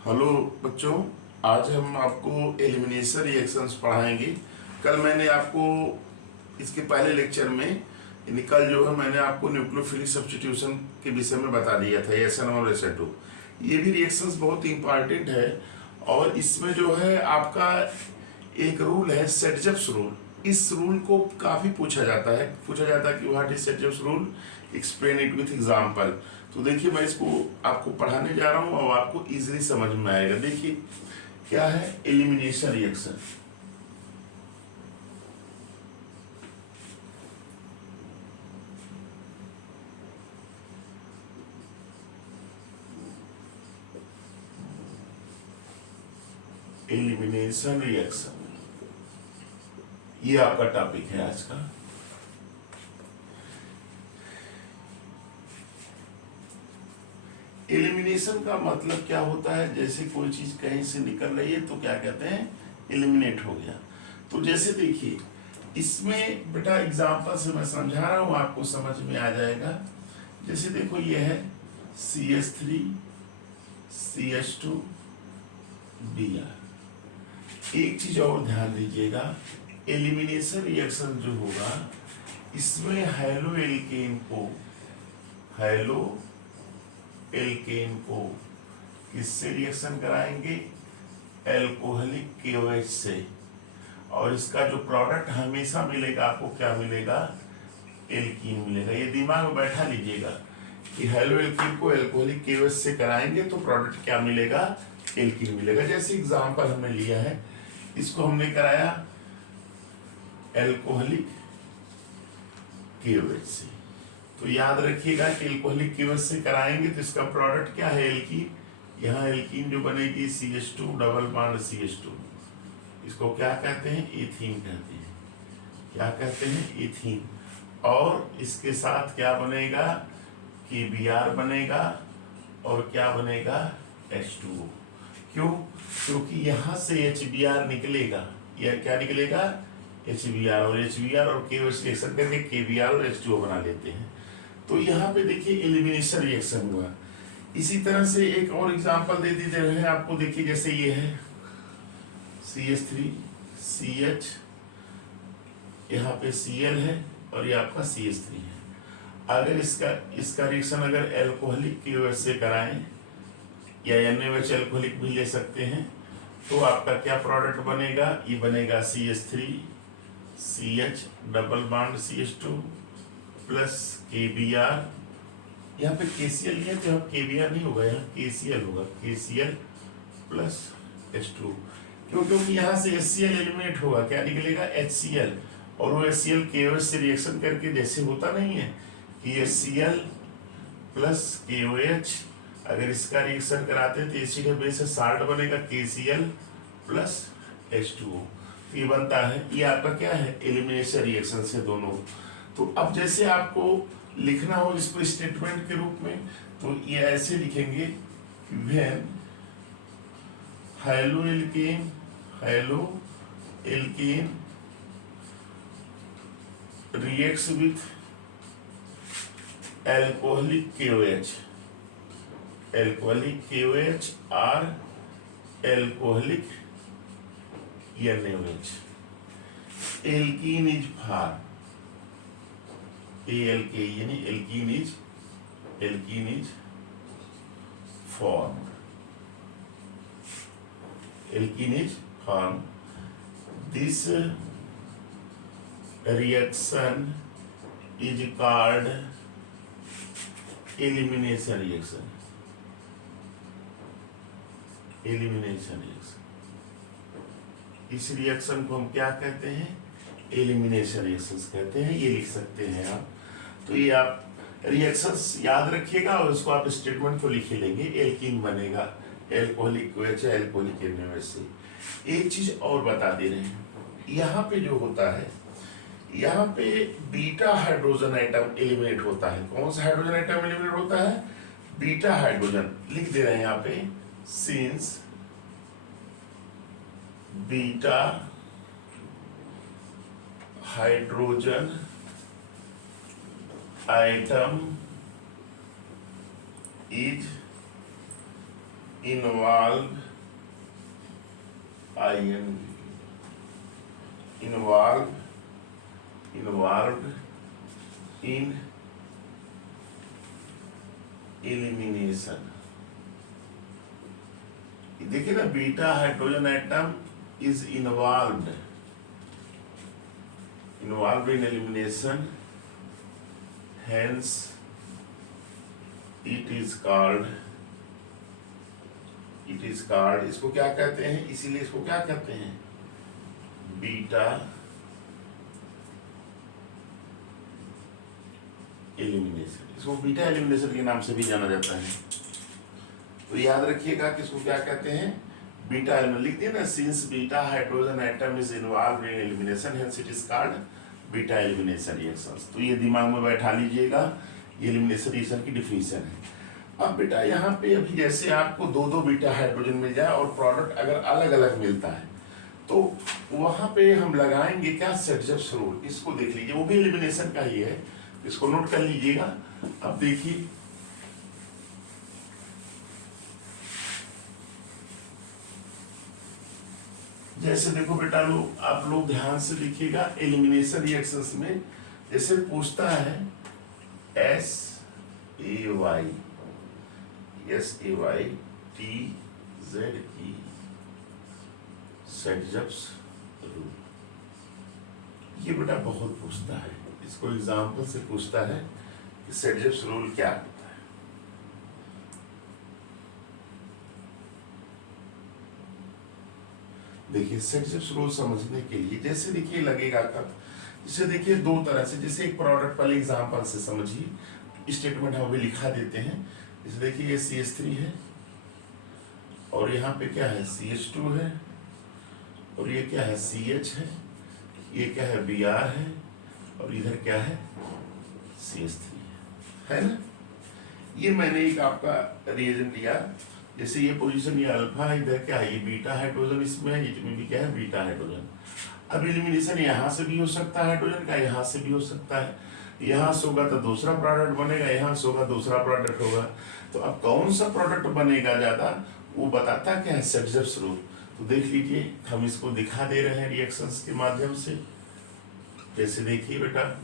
Hello बच्चों, आज हम आपको एलिमिनेशन रिएक्शंस पढ़ाएंगे। कल मैंने आपको इसके पहले लेक्चर में कल जो है मैंने आपको न्यूक्लियोफिलिक सब्स्टिट्यूशन के विषय में बता दिया था, SN1 और SN2। ये भी रिएक्शंस बहुत इंपॉर्टेंट है और इसमें जो है आपका एक रूल है सेटजप्स रूल। इस रूल को काफ़ी पूछा जाता है कि what is Saytzeff's rule, explain it with example. तो देखिए मैं इसको आपको पढ़ाने जा रहा हूँ और आपको इजीली समझ में आएगा। देखिए क्या है एलिमिनेशन रिएक्शन। एलिमिनेशन रिएक्शन ये आपका टॉपिक है आज का। एलिमिनेशन का मतलब क्या होता है, जैसे कोई चीज कहीं से निकल रही है तो क्या कहते हैं, एलिमिनेट हो गया। तो जैसे देखिए इसमें बेटा एग्जांपल से मैं समझा रहा हूं, आपको समझ में आ जाएगा। जैसे देखो ये है CH3 CH2 Br। एक चीज और ध्यान दीजिएगा, एलिमिनेशन रिएक्शन जो होगा इसमें हेलो एल्केन को किससे रिएक्शन कराएंगे, एल्कोहलिक KOH से, और इसका जो प्रोडक्ट हमेशा मिलेगा आपको क्या मिलेगा, एल्कीन मिलेगा। ये दिमाग में बैठा लीजिएगा कि हेलो एल्कीन को एल्कोहलिक KOH से कराएंगे तो प्रोडक्ट क्या मिलेगा, एल्कीन मिलेगा। जैसे एग्जांपल हमने लिया है, इसको हमने कराया एल्कोहलिक KOH से, तो याद रखिएगा कि एल्कोहलिक KOH से कराएंगे तो इसका प्रोडक्ट क्या है, एल्कीन। यहाँ एल्कीन जो बनेगी CH2 डबल बॉन्ड CH2, इसको क्या कहते हैं, एथीन कहते हैं। क्या कहते हैं, एथीन। और इसके साथ क्या बनेगा, KBr बनेगा और क्या बनेगा, H2O। क्यों, क्योंकि यहाँ से HBr निकलेगा, यह क्या निकलेगा, HBr, और HBr और KOH रिएक्शन करके KBr और H2O बना लेते हैं। तो यहाँ पे देखिए एलिमिनेशन रिएक्शन हुआ। इसी तरह से एक और एग्जांपल दे दी जा रहे हैं आपको। देखिए जैसे ये है CH3 CH, यहाँ पे Cl है और ये आपका CH3 है। अगर इसका रिएक्शन अगर एल्कोहलिक KOH से कराएं या NaOH एल्कोहलिक भी ले सकते हैं, तो आपका क्या प्रोडक्ट बनेगा, ये बनेगा CH3 CH double bond CH2 plus KBr। यहाँ पे KCl लिया तो यहाँ KBr नहीं होगा, यहाँ KCl होगा, KCl प्लस H2। क्यों, क्योंकि यहाँ से HCl एलिमिनेट होगा, क्या निकलेगा, HCl, और वो HCl KOH से रिएक्शन करके जैसे होता नहीं है कि HCl प्लस KOH, अगर इसका रिएक्शन कराते हैं तो एसिड बेस से साल्ट बनेगा KCl प्लस H2O। ये बनता है, ये आपका क्या है, एलिमिनेशन रिएक्शन से दोनों। तो अब जैसे आपको लिखना हो इसको स्टेटमेंट के रूप में, तो ये ऐसे लिखेंगे, when halo alkane reacts with alcoholic KOH or alcoholic NaOH, alkene is formed, ALK यानी alkene is formed, this reaction is called elimination reaction। इस रिएक्शन को हम क्या कहते हैं, एलिमिनेशन रिएक्शंस कहते हैं। ये लिख सकते हैं आप। तो ये आप रिएक्शंस याद रखिएगा और उसको आप स्टेटमेंट को लिख लेंगे। एल्कीन बनेगा एल्कोहलिक KOH एल्कोहलिक NaOH से। एक चीज और बता दे रहे हैं, यहाँ पे जो होता है, यहाँ पे बीटा हाइड्रोजन आइटम एलिमिनेट होता है। कौन सा हाइड्रोजन आइटम एलिमिनेट होता है, बीटा हाइड्रोजन। लिख दे रहे हैं यहाँ पे, since beta hydrogen atom is involve involved in elimination। देखिए ना, beta hydrogen atom is involved in elimination, hence it is called इसको क्या कहते हैं, इसीलिए इसको क्या कहते हैं, बीटा एलिमिनेशन। इसको बीटा एलिमिनेशन के नाम से भी जाना जाता है। तो याद रखिएगा कि इसको क्या कहते हैं, बीटा एलिमिनेशन। लिख दिया ना, since beta hydrogen atom is involved in elimination hence it is called beta elimination reactions. तो ये दिमाग में बैठा लीजिएगा, ये एलिमिनेशन रिएक्शन की डिफिनीशन है। अब बेटा यहाँ पे अभी जैसे आपको दो बीटा हाइड्रोजन मिल जाए और प्रोडक्ट अगर अलग अलग मिलता है तो वहां पे हम लगाएंगे क्या, सेट-जब्स रूल। इसको देख लीजिए, वो भी एलिमिनेशन का ही है, इसको नोट कर लीजिएगा। अब देखिए, जैसे देखो बेटा आप लोग ध्यान से देखिएगा, एलिमिनेशन रिएक्शंस में जैसे पूछता है SAYTZE सेट-जब्स रूल, ये बेटा बहुत पूछता है। इसको एग्जाम्पल से पूछता है कि सेट-जब्स रूल क्या होता है। देखिए, सेट-जब्स रूल समझने के लिए जैसे देखिए लगेगा कब, जैसे देखिए दो तरह से, जैसे एक प्रोडक्ट पहले एग्जाम्पल से समझिए, स्टेटमेंट हम अभी लिखा देते हैं। जैसे देखिए ये CH3 है और यहाँ पे क्या है, CH2 है, और ये क्या है, CH है, ये क्या है, Br है, और इधर क्या है, CH3 है ना। ये मैंने एक आपका रिएजेंट लिया, जैसे ये पोजीशन ये अल्फा, इधर क्या है, ये बीटा हाइड्रोजन इसमें है, इसमें भी क्या है, बीटा हाइड्रोजन। अब एलिमिनेशन यहाँ से भी हो सकता है हाइड्रोजन का, यहाँ से भी हो सकता है। यहाँ से होगा तो दूसरा प्रोडक्ट बनेगा, यहाँ से होगा दूसरा प्रोडक्ट होगा। तो अब कौन सा प्रोडक्ट बनेगा ज्यादा, वो बताता क्या है, सेट-जब्स रूल। तो देख लीजिए, हम इसको दिखा दे रहे हैं रिएक्शंस के माध्यम से। जैसे देखिए बेटा,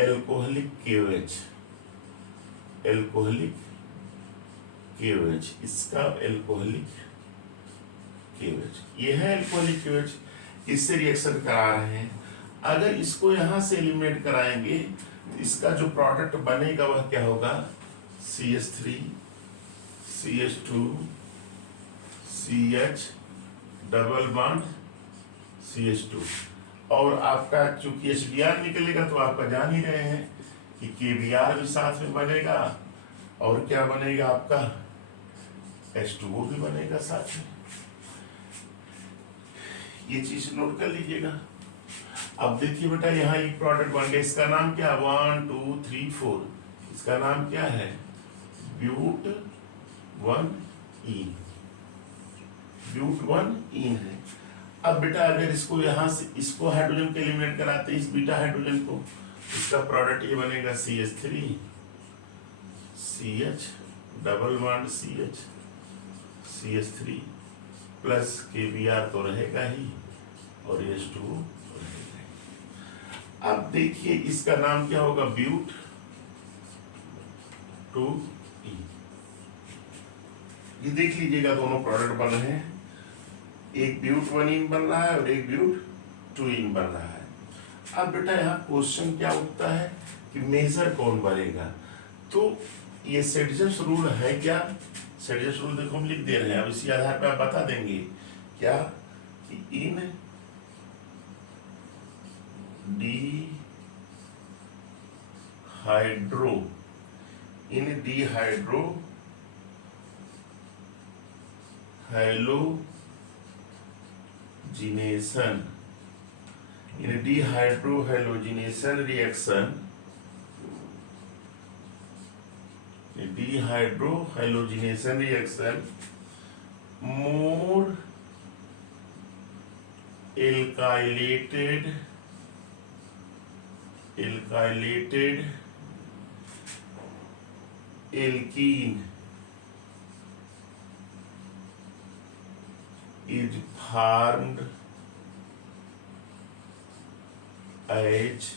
एल्कोहलिक KOH, इसका एल्कोहलिक KOH, ये है एल्कोहलिक KOH, इससे रिएक्शन करा रहे हैं। अगर इसको यहाँ से एलिमिनेट कराएंगे तो इसका जो प्रोडक्ट बनेगा वह क्या होगा, CH3 CH2 CH double bond CH2, और आपका चूंकि HBr निकलेगा तो आपका जान ही रहे हैं कि KBr भी साथ में बनेगा, और क्या बनेगा आपका H2O भी बनेगा साथ में। ये चीज नोट कर लीजिएगा। अब देखिए बेटा, यहाँ एक प्रोडक्ट बन गया, इसका नाम क्या, 1 2 3 4, इसका नाम क्या है, ब्यूट-1-ईन है। अब बेटा अगर इसको यहाँ से इसको हाइड्रोजन के एलिमिनेट कराते हैं, इस बीटा हाइड्रोजन को, इसका प्रोडक्ट ये बनेगा CH3 CH double bond CH3 plus KBr तो रहेगा ही, और H2O रहेगा। अब देखिए इसका नाम क्या होगा, ब्यूट-2-ईन। ये देख लीजिएगा, दोनों प्रोडक्ट बन रहे हैं, एक ब्यूट-1-ईन बन रहा है और एक ब्यूट-2-ईन बन रहा है। अब बेटा यहाँ क्वेश्चन क्या उठता है कि मेजर कौन बनेगा। तो ये सेट-जब्स रूल है क्या, सेट-जब्स रूल देखो हम लिख दे रहे हैं। अब इसी आधार पर आप बता देंगे क्या कि in dehydrohalogenation reaction more alkylated alkene is formed as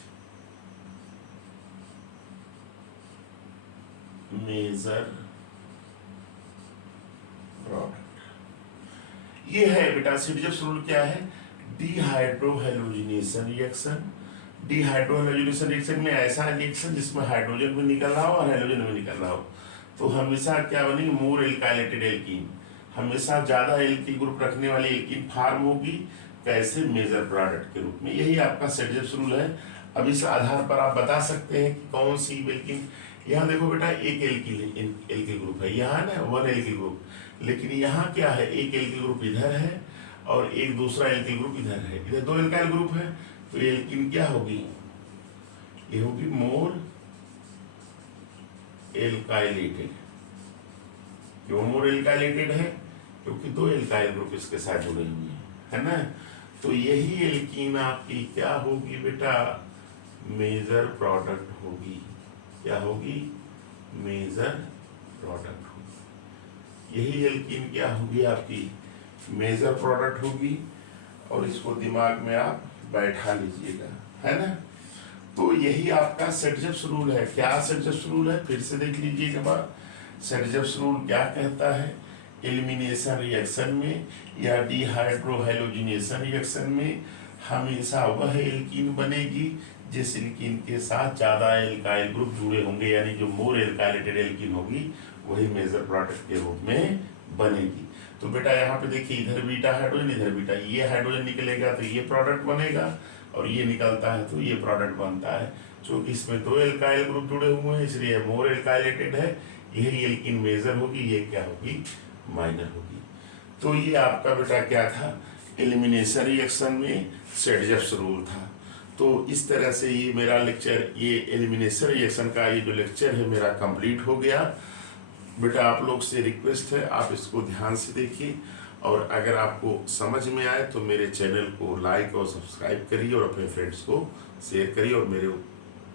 major product। ये है बेटा सिडजप्स रूल क्या है, डिहाइड्रोहेलोजिनेशन रिएक्शन। डिहाइड्रोहेलोजिनेशन रिएक्शन में ऐसा रिएक्शन जिसमें हाइड्रोजन भी निकल रहा हो और हेलोजन भी निकल रहा हो, तो हमेशा क्या बनेगी, मोर एल्काइलेटेड एल्कीन, हमेशा ज्यादा एल्कीन ग्रुप रखने वाली एल्कीन फार्म होगी, कैसे, मेजर प्रोडक्ट के रूप में। यही आपका सिडजप्स रूल है। अब इस आधार पर आप बता सकते हैं कि कौन सी एल्कीन, यहाँ देखो बेटा एक एल्किल ग्रुप है, यहाँ ना वन एल्किल ग्रुप, लेकिन यहाँ क्या है, एक एल्किल ग्रुप इधर है और एक दूसरा एल्किल ग्रुप इधर है, इधर दो एल्काइल ग्रुप है, तो एल्कीन क्या होगी, ये होगी मोर एल्काइलेटेड। क्यों मोर एल्काइलेटेड है, क्योंकि दो एल्काइल ग्रुप इसके साथ जुड़े हुए हैं, है ना। तो यही एल्कीन आपकी क्या होगी बेटा, मेजर प्रोडक्ट होगी। क्या होगी, मेजर प्रोडक्ट होगी। यही एल्कीन क्या होगी आपकी, मेजर प्रोडक्ट होगी। और इसको दिमाग में आप बैठा लीजिएगा, है ना। तो यही आपका सिडजप्स रूल है। क्या सिडजप्स रूल है, फिर से देख लीजिएगा बात। सिडजप्स रूल क्या कहता है, एलिमिनेशन रिएक्शन में या डिहाइड्रोहेलोजिनेशन रिएक्शन में हमेशा वह एल्कीन बनेगी जिस एल्कीन के साथ ज्यादा एल्काइल ग्रुप जुड़े होंगे, यानी जो मोर एल्काइलेटेड एल्कीन होगी वही मेजर प्रोडक्ट के रूप में बनेगी। तो बेटा यहाँ पे देखिए, इधर बीटा हाइड्रोजन, इधर बीटा, ये हाइड्रोजन निकलेगा तो ये प्रोडक्ट बनेगा, और ये निकलता है तो ये प्रोडक्ट बनता है। क्योंकि इसमें दो एल्काइल ग्रुप जुड़े हुए हैं इसलिए मोर एल्काइलेटेड है, यही एल्कीन मेजर होगी, ये क्या होगी, माइनर होगी। तो ये आपका बेटा क्या था, एलिमिनेशन रिएक्शन में सिडजप्स रूल था। तो इस तरह से ये मेरा लेक्चर, ये एलिमिनेशन रिएक्शन का ये जो लेक्चर है मेरा कंप्लीट हो गया। बेटा आप लोग से रिक्वेस्ट है, आप इसको ध्यान से देखिए, और अगर आपको समझ में आए तो मेरे चैनल को लाइक और सब्सक्राइब करिए और अपने फ्रेंड्स को शेयर करिए, और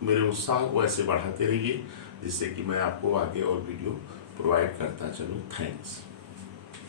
मेरे उत्साह को ऐसे बढ़ाते रहिए जिससे कि मैं आपको आगे और वीडियो प्रोवाइड करता चलूँ। थैंक्स।